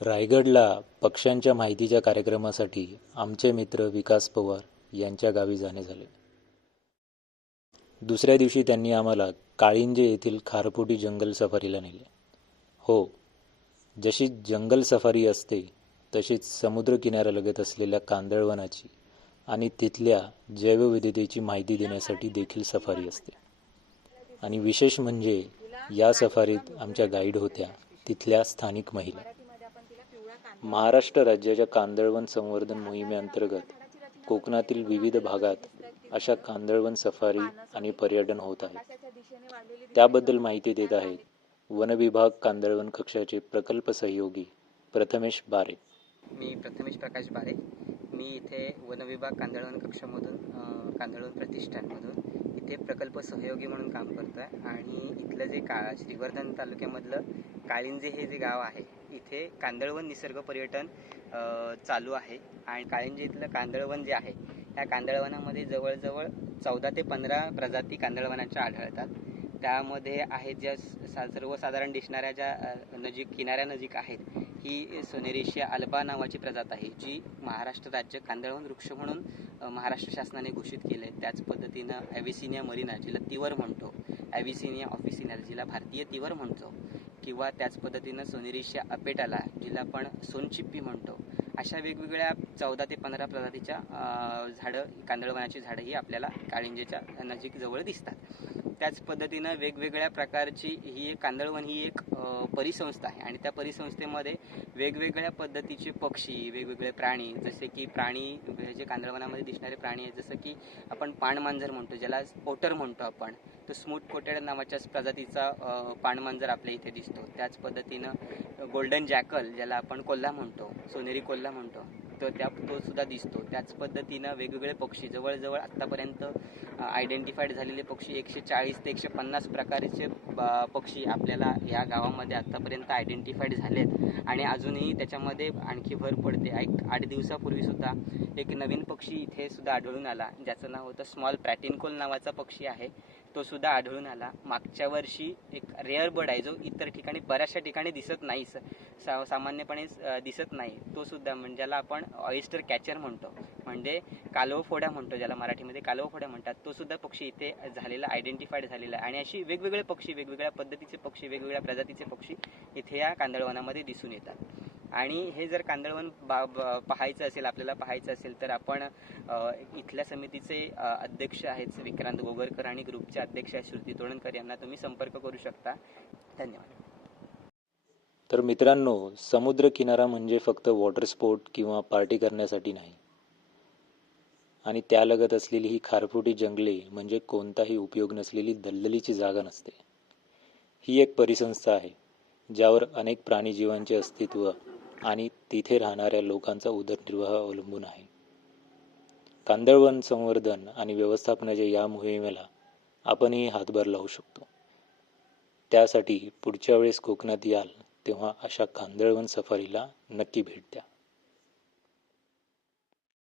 रायगडला पक्ष्यांच्या माहितीच्या कार्यक्रमासाठी आमचे मित्र विकास पवार यांच्या गावी जाणे झाले. दुसऱ्या दिवशी त्यांनी आम्हाला काळिंजे येथील खारपुटी जंगल सफारीला नेले. हो जशी जंगल सफारी असते तशीच समुद्रकिनाऱ्यालगत असलेल्या कांदळवनाची आणि तिथल्या जैवविविधतेची माहिती देण्यासाठी देखील सफारी असते. आणि विशेष म्हणजे या सफारीत आमच्या गाईड होत्या तिथल्या स्थानिक महिला. महाराष्ट्र राज्याच्या कांदळवन संवर्धन मोहिमेअंतर्गत कोकणातील विविध भागात अशा कांदळवन सफारी आणि पर्यटन होत आहे. त्याबद्दल माहिती देत आहेत वनविभाग कांदळवन कक्षाचे प्रकल्प सहयोगी प्रथमेश बारे. मी प्रथमेश प्रकाश बारे. मी इथे वनविभाग कांदळवन कक्षामधून कांदळवन प्रतिष्ठानमधून इथे प्रकल्प सहयोगी म्हणून काम करतो आहे आणि इथलं जे का श्रीवर्धन तालुक्यामधलं काळिंजे हे जे गाव आहे इथे कांदळवन निसर्ग पर्यटन चालू आहे. आणि काळंजी इथलं कांदळवन जे आहे त्या कांदळवनामध्ये जवळजवळ चौदा ते पंधरा प्रजाती कांदळवनाच्या आढळतात. त्यामध्ये आहेत ज्या सा सर्वसाधारण दिसणाऱ्या ज्या नजीक किनाऱ्यानजीक आहेत ही सोनेरेशिया अल्बा नावाची प्रजात आहे जी महाराष्ट्र राज्य कांदळवन वृक्ष म्हणून महाराष्ट्र शासनाने घोषित केले आहे त्याच पद्धतीनं ॲव्हिसिनिया मरीना जिला तिवर म्हणतो ॲव्हिसिनिया ऑफिसिनल जिला भारतीय तिवर म्हणतो किंवा त्याच पद्धतीनं सोनेरिशिया अपेटाला जिला आपण सोनचिप्पी म्हणतो. अशा वेगवेगळ्या चौदा ते पंधरा प्रजातीच्या झाडं कांदळवनाची झाडं ही आपल्याला काळिंजेच्या नजीक जवळ दिसतात. त्याच पद्धतीनं वेगवेगळ्या प्रकारची ही एक कांदळवन ही एक परिसंस्था आहे आणि त्या परिसंस्थेमध्ये वेगवेगळ्या पद्धतीचे पक्षी वेगवेगळे प्राणी जसे की प्राणी जे कांदळवनामध्ये दिसणारे प्राणी आहेत जसं की आपण पाणमांजर म्हणतो ज्याला ओटर म्हणतो आपण तो स्मूथ कोटेड नावाच्याच प्रजातीचा पाणमांजर आपल्या इथे दिसतो. त्याच पद्धतीनं गोल्डन जॅकल ज्याला आपण कोल्हा म्हणतो सोनेरी कोल्हा म्हणतो तो त्या तो सुद्धा दिसतो. त्याच पद्धतीनं वेगवेगळे पक्षी जवळजवळ आत्तापर्यंत आयडेंटिफाईड झालेले पक्षी एकशे चाळीस ते एकशे पन्नास प्रकारचे पक्षी आपल्याला या गावामध्ये आत्तापर्यंत आयडेंटिफाईड झालेत. आणि अजूनही त्याच्यामध्ये आणखी भर पडते. एक आठ दिवसापूर्वी सुद्धा एक नवीन पक्षी इथे सुद्धा आढळून आला ज्याचं नाव होतं स्मॉल प्रॅटिनकोल नावाचा पक्षी आहे. तो सुद्धा आढळून आला. मागच्या वर्षी एक रेअर बर्ड आहे जो इतर ठिकाणी बऱ्याचशा ठिकाणी दिसत नाही स- सा सामान्यपणे दिसत नाही. तो सुद्धा म्हणजे ज्याला आपण ऑइस्टर कॅचर म्हणतो. म्हणजे कालवफोड्या म्हणतो ज्याला मराठीमध्ये कालवफोड्या म्हणतात. तो सुद्धा पक्षी इथे झालेला आयडेंटिफाईड झालेला आहे. आणि अशी वेगवेगळे पक्षी वेगवेगळ्या पद्धतीचे पक्षी वेगवेगळ्या प्रजातीचे पक्षी इथे या कांदळवनामध्ये दिसून येतात. आणि हे जर कांदळवन पाहायचं असेल आपल्याला पाहायचं असेल तर आपण इथल्या समितीचे अध्यक्ष आहेत विक्रांत गोगरकर आणि ग्रुपचे अध्यक्ष आहेत श्रुती तोडणकर. यांना तुम्ही संपर्क करू शकता. धन्यवाद. तर मित्रांनो समुद्र किनारा म्हणजे फक्त वॉटर स्पोर्ट किंवा पार्टी करण्यासाठी नाही. आणि त्यालगत असलेली ही खारफुटी जंगले म्हणजे कोणताही उपयोग नसलेली दलदलीची जागा नसते. ही एक परिसंस्था आहे ज्यावर अनेक प्राणीजीवांचे अस्तित्व आणि तिथे राहणाऱ्या लोकांचा उदरनिर्वाह अवलंबून आहे. कांदळवन संवर्धन आणि व्यवस्थापनाच्या या मोहिमेला आपणही हातभार लावू शकतो. त्यासाठी पुढच्या वेळेस कोकणात याल तेव्हा अशा कांदळवन सफारीला नक्की भेट द्या.